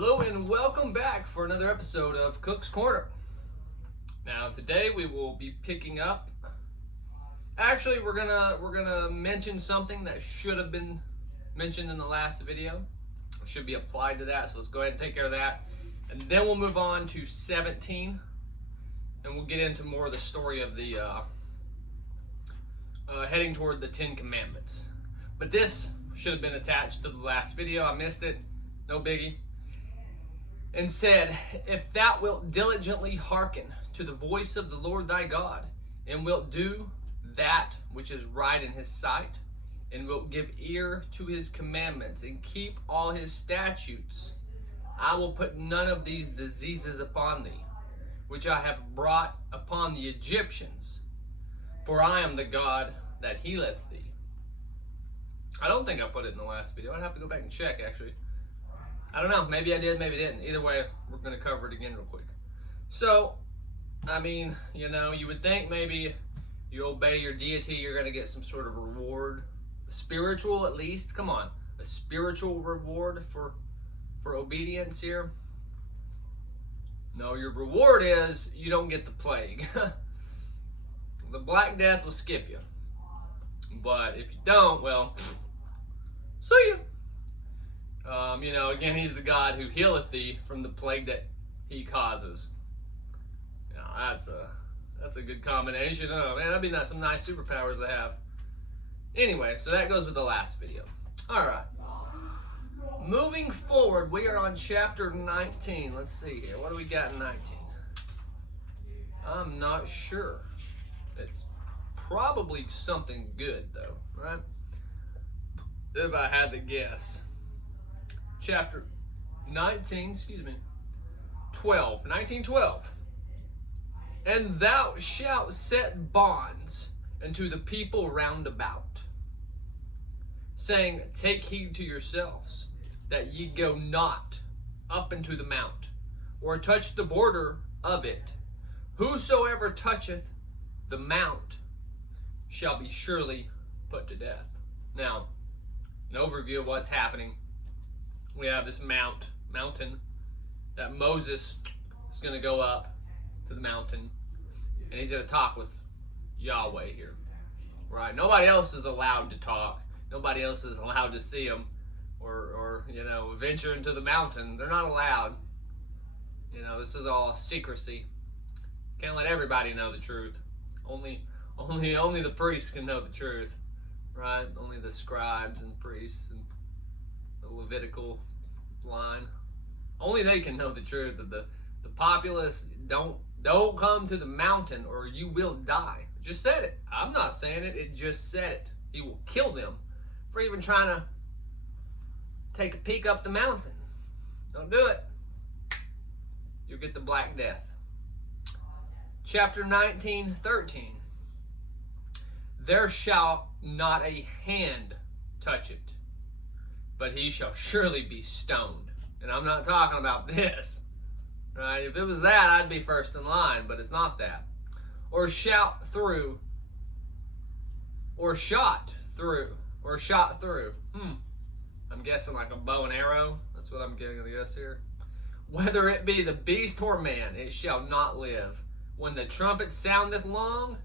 Hello and welcome back for another episode of Cook's Corner. Now today we will be picking up. Actually, we're gonna mention something that should have been mentioned in the last video. It should be applied to that. So let's go ahead and take care of that, and then we'll move on to 17, and we'll get into more of the story of the heading toward the 10 Commandments. But this should have been attached to the last video. I missed it. No biggie. And said, if thou wilt diligently hearken to the voice of the Lord thy God, and wilt do that which is right in his sight, and wilt give ear to his commandments, and keep all his statutes, I will put none of these diseases upon thee, which I have brought upon the Egyptians, for I am the God that healeth thee. I don't think I put it in the last video. I'd have to go back and check, actually. I don't know. Maybe I did, maybe I didn't. Either way, we're going to cover it again real quick. So, I mean, you know, you would think maybe you obey your deity, you're going to get some sort of reward. Spiritual, at least. Come on. A spiritual reward for obedience here. No, your reward is you don't get the plague. The Black Death will skip you. But if you don't, well, see you. You know, again, he's the God who healeth thee from the plague that he causes. Now, that's a good combination. Oh man, that'd be some nice superpowers to have. Anyway, so that goes with the last video. All right. Moving forward, we are on chapter 19. Let's see here. What do we got in 19? I'm not sure. It's probably something good, though, right? If I had to guess. Chapter 19, 19:12. And thou shalt set bonds unto the people round about, saying, take heed to yourselves, that ye go not up into the mount, or touch the border of it. Whosoever toucheth the mount shall be surely put to death. Now, an overview of what's happening. We have this mountain that Moses is going to go up to the mountain, and he's going to talk with Yahweh here, right? Nobody else is allowed to talk. Nobody else is allowed to see him or you know, venture into the mountain. They're not allowed. You know, this is all secrecy. Can't let everybody know the truth. Only the priests can know the truth, right? Only the scribes and priests and the Levitical line. Only they can know the truth. The populace don't come to the mountain or you will die. It just said it. I'm not saying it. It just said it. He will kill them for even trying to take a peek up the mountain. Don't do it. You'll get the Black Death. Chapter 19:13. There shall not a hand touch it, but he shall surely be stoned. And I'm not talking about this, right? If it was that, I'd be first in line, but it's not that. Or shot through. I'm guessing like a bow and arrow. That's what I'm getting to guess here. Whether it be the beast or man, it shall not live. When the trumpet soundeth long,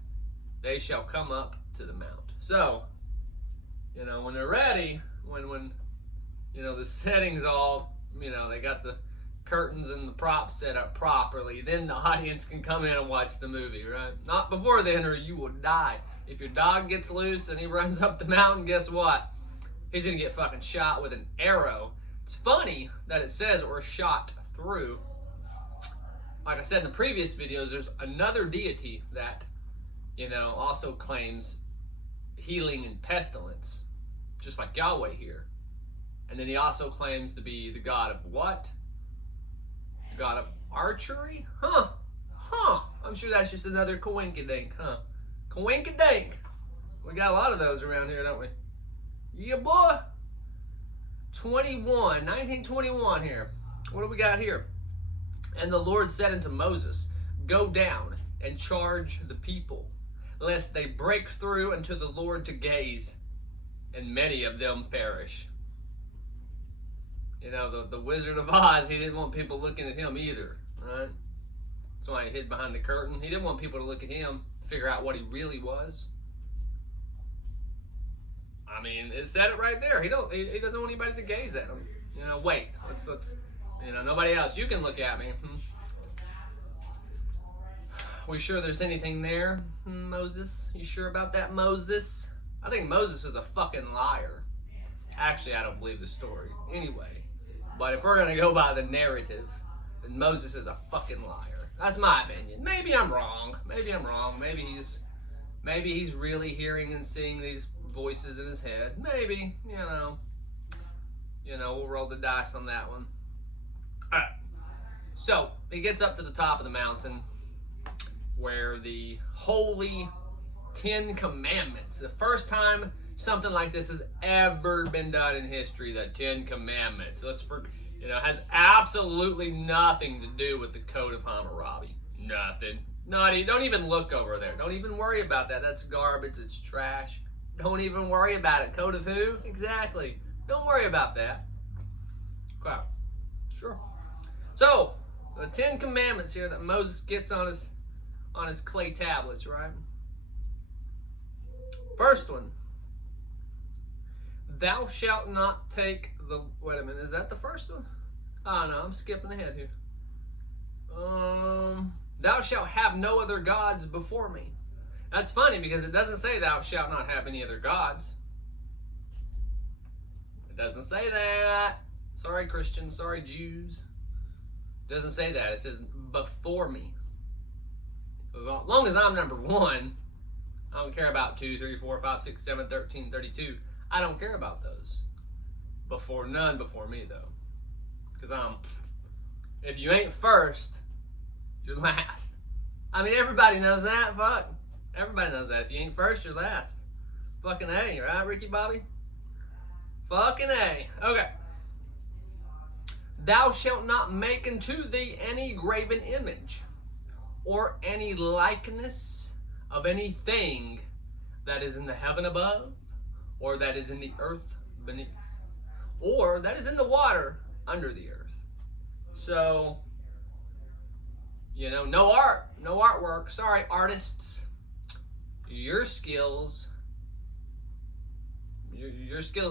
they shall come up to the mount. So, you know, when they're ready, when you know, the setting's all, you know, they got the curtains and the props set up properly, then the audience can come in and watch the movie, right? Not before then, or you will die. If your dog gets loose and he runs up the mountain, guess what? He's going to get fucking shot with an arrow. It's funny that it says, or shot through. Like I said in the previous videos, there's another deity that, you know, also claims healing and pestilence, just like Yahweh here. And then he also claims to be the God of what? The God of archery? Huh. I'm sure that's just another coinkydink, huh? Coinkydink. We got a lot of those around here, don't we? Yeah, boy. 1921 here. What do we got here? And the Lord said unto Moses, go down and charge the people, lest they break through unto the Lord to gaze, and many of them perish. the Wizard of Oz, he didn't want people looking at him either, right? That's why he hid behind the curtain. He didn't want people to look at him, figure out what he really was. I mean, it said it right there. He doesn't want anybody to gaze at him. Wait, let's nobody else. You can look at me. We sure there's anything there, Moses? You sure about that, Moses? I think Moses is a fucking liar. Actually, I don't believe the story. Anyway, but if we're gonna go by the narrative, then Moses is a fucking liar. That's my opinion. Maybe I'm wrong. Maybe he's really hearing and seeing these voices in his head. Maybe, we'll roll the dice on that one. All right. So he gets up to the top of the mountain, where the holy 10 Commandments, the first time something like this has ever been done in history, the 10 Commandments. Has absolutely nothing to do with the Code of Hammurabi. Nothing. Don't even look over there. Don't even worry about that. That's garbage. It's trash. Don't even worry about it. Code of who? Exactly. Don't worry about that. Okay. Sure. So, the 10 Commandments here that Moses gets on his clay tablets, right? First one. Thou shalt not take the... Wait a minute, is that the first one? Oh, no, I'm skipping ahead here. Thou shalt have no other gods before me. That's funny because it doesn't say thou shalt not have any other gods. It doesn't say that. Sorry, Christians. Sorry, Jews. It doesn't say that. It says before me. So as long as I'm number one, I don't care about 2, 3, 4, 5, 6, 7, 13, 32. I don't care about those. None before me, though. Because if you ain't first, you're last. I mean, everybody knows that. Fuck. Everybody knows that. If you ain't first, you're last. Fucking A, right, Ricky Bobby? Fucking A. Okay. Thou shalt not make unto thee any graven image, or any likeness of anything that is in the heaven above, or that is in the earth beneath, or that is in the water under the earth. So, no art, no artwork. Sorry, artists. Your skills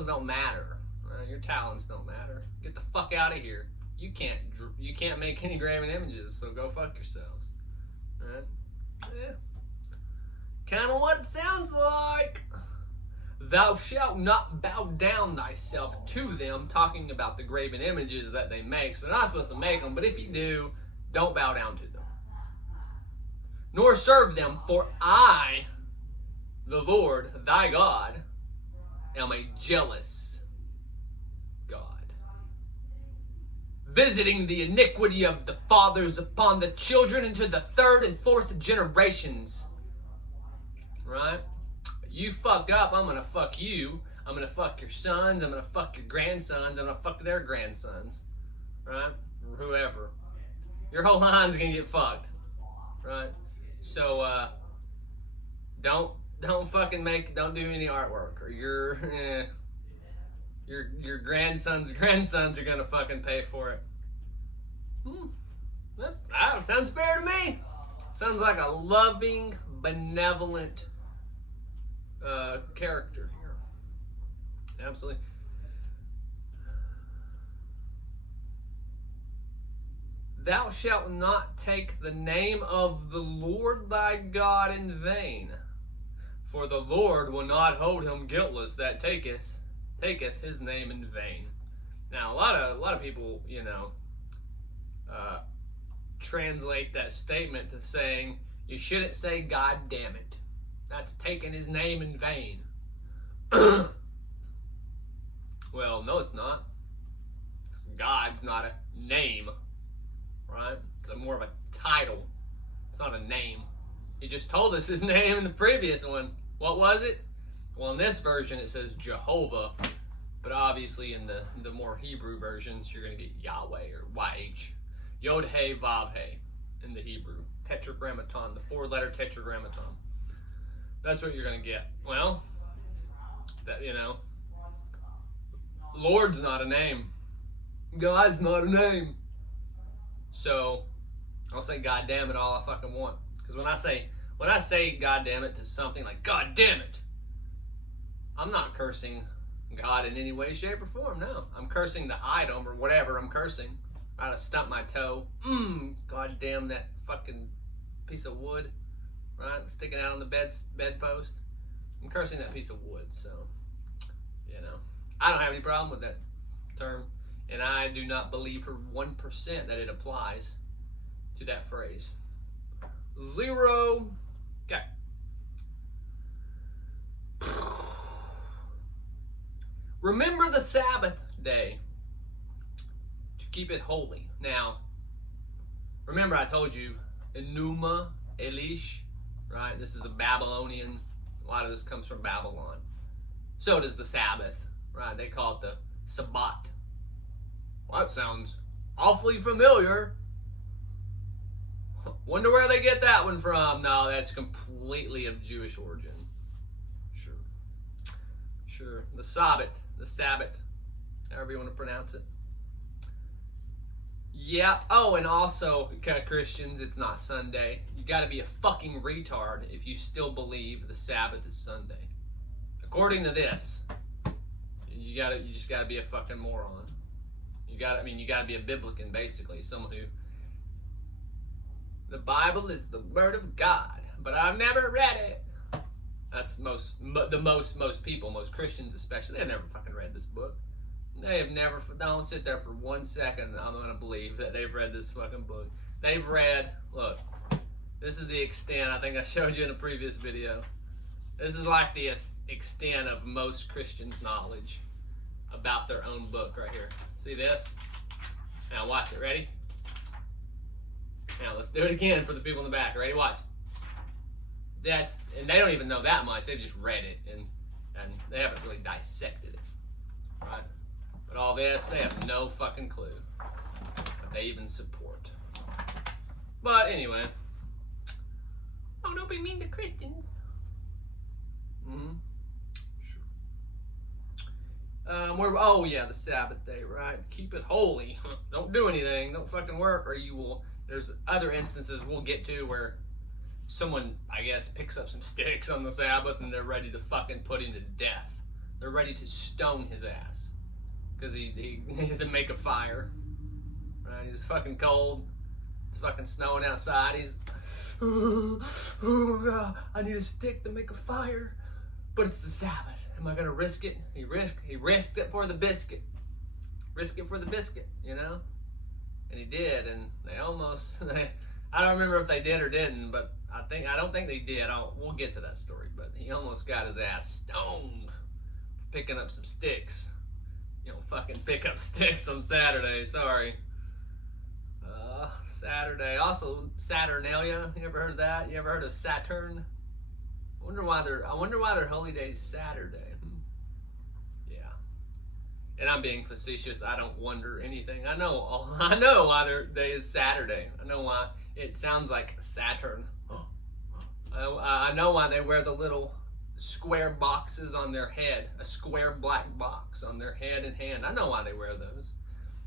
don't matter. Right? Your talents don't matter. Get the fuck out of here. You can't make any graven images, so go fuck yourselves. Right? Yeah. Kind of what it sounds like. Thou shalt not bow down thyself to them, talking about the graven images that they make. So they're not supposed to make them, but if you do, don't bow down to them. Nor serve them, for I, the Lord, thy God, am a jealous God, visiting the iniquity of the fathers upon the children into the 3rd and 4th generations. Right? You fuck up, I'm gonna fuck you. I'm gonna fuck your sons. I'm gonna fuck your grandsons. I'm gonna fuck their grandsons. Right? Or whoever. Your whole line's gonna get fucked. Right? So, don't do any artwork, or your grandsons' grandsons are gonna fucking pay for it. That sounds fair to me. Sounds like a loving, benevolent character here. Absolutely. Thou shalt not take the name of the Lord thy God in vain, for the Lord will not hold him guiltless that taketh his name in vain. Now, a lot of people, translate that statement to saying you shouldn't say God damn it. That's taking his name in vain. Well, no, it's not. God's not a name, right? It's more of a title. It's not a name. He just told us his name in the previous one. What was it? Well, in this version it says Jehovah, but obviously in the more Hebrew versions you're going to get Yahweh or YH. Yod-He, Vav-He in the Hebrew. Tetragrammaton, the 4-letter tetragrammaton. That's what you're going to get. Well, that Lord's not a name. God's not a name. So I'll say God damn it all I fucking want. Because when I say God damn it to something like God damn it, I'm not cursing God in any way, shape, or form. No, I'm cursing the item or whatever I'm cursing. I to stump my toe. God damn that fucking piece of wood, right? Sticking out on the bedpost. I'm cursing that piece of wood. So, you know, I don't have any problem with that term, and I do not believe for 1% that it applies to that phrase. 0. Okay. Remember the Sabbath day to keep it holy. Now, remember I told you, Enuma Elish, right? This is a Babylonian. A lot of this comes from Babylon. So does the Sabbath, right? They call it the Sabbat. Well, that sounds awfully familiar. Wonder where they get that one from. No, that's completely of Jewish origin. Sure. The Sabbath, however you want to pronounce it. Yeah. Oh, and also, Christians, it's not Sunday. You got to be a fucking retard if you still believe the Sabbath is Sunday. According to this, you just got to be a fucking moron. You got to be a biblican, basically, someone who. The Bible is the Word of God, but I've never read it. That's most people, most Christians especially, they've never fucking read this book. They have never, don't sit there for 1 second, I'm going to believe that they've read this fucking book. They've read, look, this is the extent, I think I showed you in a previous video. This is like the extent of most Christians' knowledge about their own book right here. See this? Now watch it, ready? Now let's do it again for the people in the back. Ready? Watch. And they don't even know that much. They've just read it and they haven't really dissected it, right? But all this, they have no fucking clue that they even support. But anyway, don't be mean to Christians. Sure. Oh yeah, the Sabbath day, right? Keep it holy. Don't do anything. Don't fucking work, or you will. There's other instances we'll get to where someone, I guess, picks up some sticks on the Sabbath and they're ready to fucking put him to death. They're ready to stone his ass because he needs to make a fire. Right? He's fucking cold. It's fucking snowing outside. He's, I need a stick to make a fire, but it's the Sabbath. Am I gonna risk it? He risked it for the biscuit. Risk it for the biscuit, you know? And he did, and they almost. I don't remember if they did or didn't, but I don't think they did. We'll get to that story, but he almost got his ass stoned for picking up some sticks. You don't fucking pick up sticks on Saturday. Sorry. Saturday. Also, Saturnalia. You ever heard of that? You ever heard of Saturn? I wonder why their holy day is Saturday. Yeah. And I'm being facetious. I don't wonder anything. I know why their day is Saturday. I know why it sounds like Saturn. I know why they wear the little square boxes on their head, a square black box on their head and hand. I know why they wear those.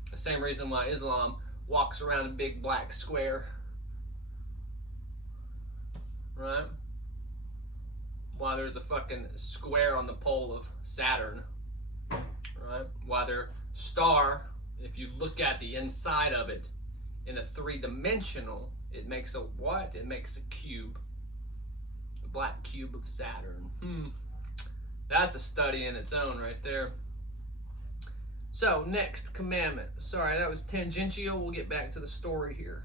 The same reason why Islam walks around a big black square, right? Why there's a fucking square on the pole of Saturn, right? Why their star, if you look at the inside of it in a 3-dimensional, it makes a what? It makes a cube. The black cube of Saturn. That's a study in its own right there. So, next commandment. Sorry, that was tangential. We'll get back to the story here.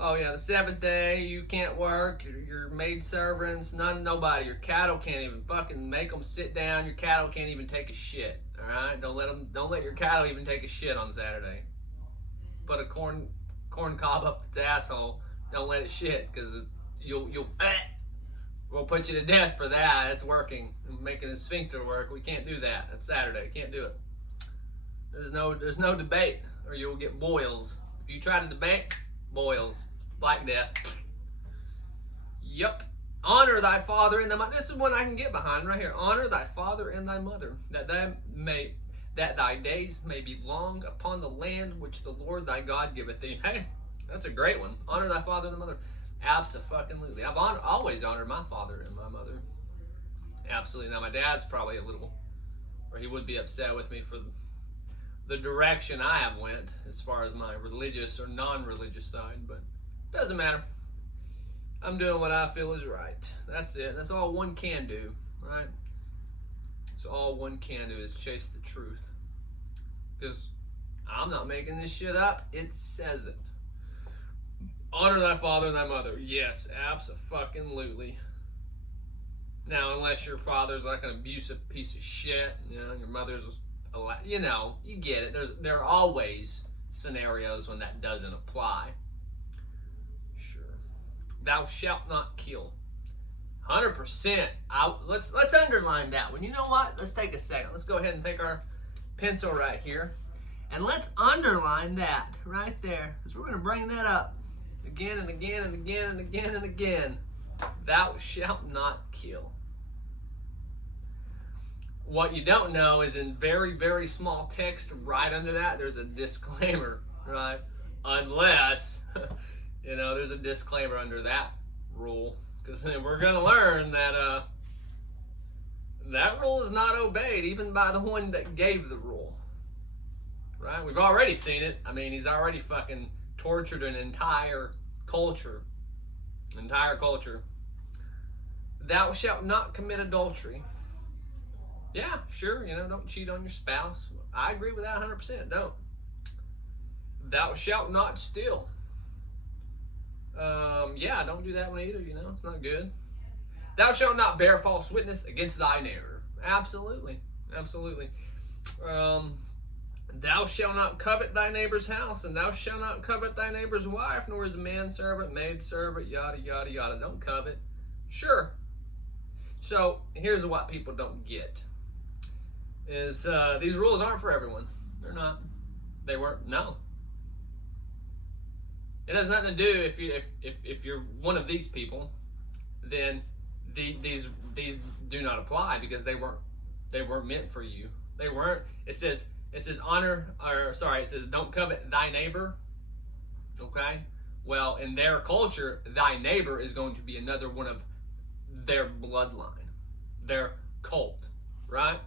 Oh yeah, the Sabbath day, you can't work, your maid servants, nobody. Your cattle can't even fucking make them sit down. Your cattle can't even take a shit. All right, don't let your cattle even take a shit on Saturday. Put a corn cob up its asshole. Don't let it shit, because we'll put you to death for that. It's working, making a sphincter work. We can't do that. That's Saturday. Can't do it. There's no debate, or you'll get boils. If you try to debate, boils, Black Death. Yup. Honor thy father and thy mother. This is one I can get behind right here. Honor thy father and thy mother, that thy days may be long upon the land which the Lord thy God giveth thee. Hey, that's a great one. Honor thy father and thy mother. Absolutely. I've always honored my father and my mother. Absolutely. Now my dad's probably a little, or he would be upset with me for the direction I have went as far as my religious or non-religious side, but it doesn't matter. I'm doing what I feel is right. That's it. That's all one can do, right? So all one can do is chase the truth. Because I'm not making this shit up. It says it. Honor thy father and thy mother. Yes, abso-fucking-lutely. Now, unless your father's like an abusive piece of shit, you know, your mother's, you know, you get it. There are always scenarios when that doesn't apply. Sure. Thou shalt not kill. 100%. Let's underline that one. You know what? Let's take a second. Let's go ahead and take our pencil right here, and let's underline that right there, because we're going to bring that up again and again and again and again and again. Thou shalt not kill. What you don't know is in very, very small text right under that, there's a disclaimer, right? Unless, you know, there's a disclaimer under that rule, because we're going to learn that that rule is not obeyed even by the one that gave the rule, right? We've already seen it. I mean, he's already fucking tortured an entire culture. Thou shalt not commit adultery. Yeah, sure, you know, don't cheat on your spouse. I agree with that 100%. Don't. Thou shalt not steal. Yeah, don't do that one either, you know, it's not good. Thou shalt not bear false witness against thy neighbor. Absolutely. Thou shalt not covet thy neighbor's house, and thou shalt not covet thy neighbor's wife, nor his manservant, maidservant, yada, yada, yada. Don't covet. Sure. So, here's what people don't get. Is these rules aren't for everyone. They're not. They weren't. No. It has nothing to do if you're one of these people, then these do not apply, because they weren't meant for you. They weren't. It says don't covet thy neighbor. Okay? Well, in their culture, thy neighbor is going to be another one of their bloodline, their cult, right?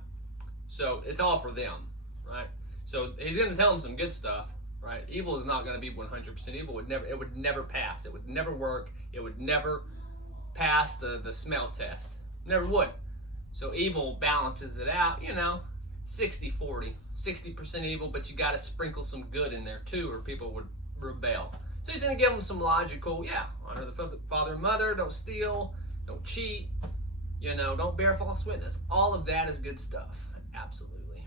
So it's all for them, right? So he's going to tell them some good stuff, right? Evil is not going to be 100% evil. It would never pass. It would never work. It would never pass the smell test. Never would. So evil balances it out, you know, 60-40. 60% evil, but you got to sprinkle some good in there too, or people would rebel. So he's going to give them some logical, honor the father and mother, don't steal, don't cheat, you know, don't bear false witness. All of that is good stuff. Absolutely.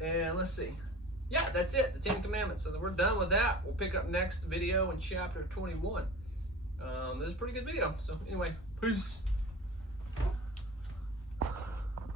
And let's see. Yeah, that's it. The 10 Commandments. So we're done with that. We'll pick up next video in chapter 21. This is a pretty good video. So anyway, peace.